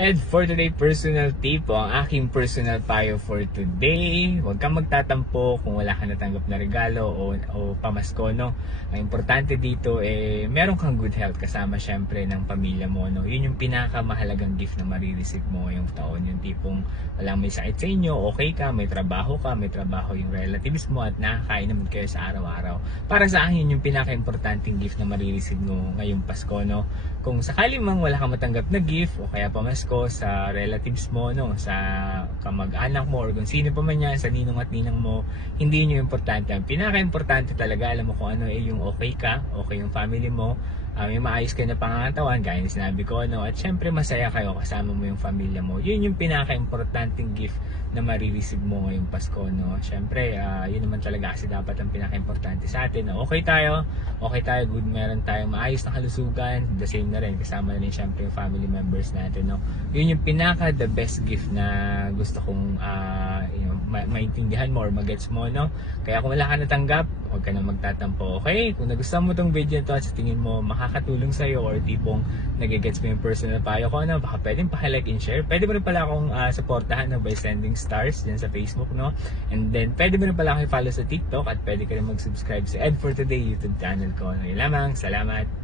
And for today, personal tip o ang aking personal payo for today, huwag kang magtatampo kung wala kang natanggap na regalo o pamasko, no? Ang importante dito, meron kang good health kasama syempre ng pamilya mo, no? Yun yung pinakamahalagang gift na marireceive mo ngayong taon. Yung tipong walang may sakit sa inyo, okay ka, may trabaho yung relatives mo at nakakain naman kayo sa araw-araw. Para sa akin, yun yung pinaka-importanting gift na marireceive mo ngayong Pasko, no? Kung sakali mang wala kang matanggap na gift o kaya pamasko sa relatives mo, no, sa kamag-anak mo or kung sino pa man yan, sa ninong at ninang mo, hindi yun yung importante. Ang pinaka-importante talaga, alam mo kung ano yung okay ka, okay yung family mo, may maayos kayo na pangangatawan, gaya na sinabi ko, no, at syempre masaya kayo kasama mo yung pamilya mo. Yun yung pinaka-importanting gift na marireceive mo ngayong Pasko, no. Syempre, yun naman talaga kasi dapat ang pinaka-importante sa atin, na okay tayo, good, meron tayong maayos na kalusugan, the same na rin, kasama na rin syempre yung family members natin, no. Yun yung pinaka the best gift na gusto kong maintindihan mo or magets mo, no. Kaya kung wala ka natanggap, huwag ka na magtatampo, okay? Kung nagustuhan mo tong video to at sa tingin mo makakatulong sa'yo or tipong nagigets mo yung personal payo ko, no, baka pwedeng pakilike and share. Pwede mo rin pala akong supportahan, no, by sending stars dyan sa Facebook, no. And then pwede mo rin pala akong i-follow sa TikTok at pwede ka rin mag-subscribe sa Ed for Today YouTube channel ko. Yun lamang, salamat!